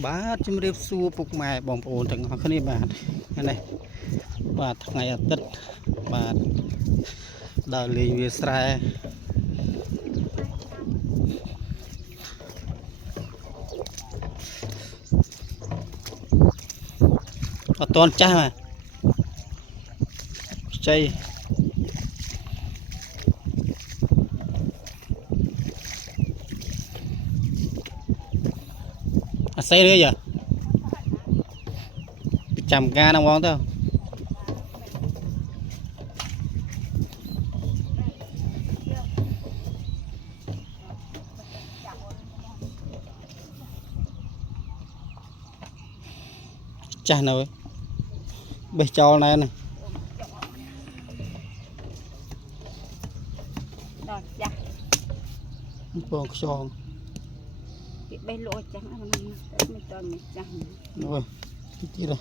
បាទជំរាបសួរពុកម៉ែបងប្អូនទាំងអស់គ្នាបាទនេះបាទថ្ងៃអាទិត្យបាទដើរលេងវាស្រែអត់តន់ចាស់បាទខ្ចីអាសេរឿយចាំការណាបងទៅចាស់នៅបេះចោលណែនដល់ចាស់បងខ្យងពីបេះលក់ចាស់ហ្នឹងមិនតន់ចាស់អូយទៀត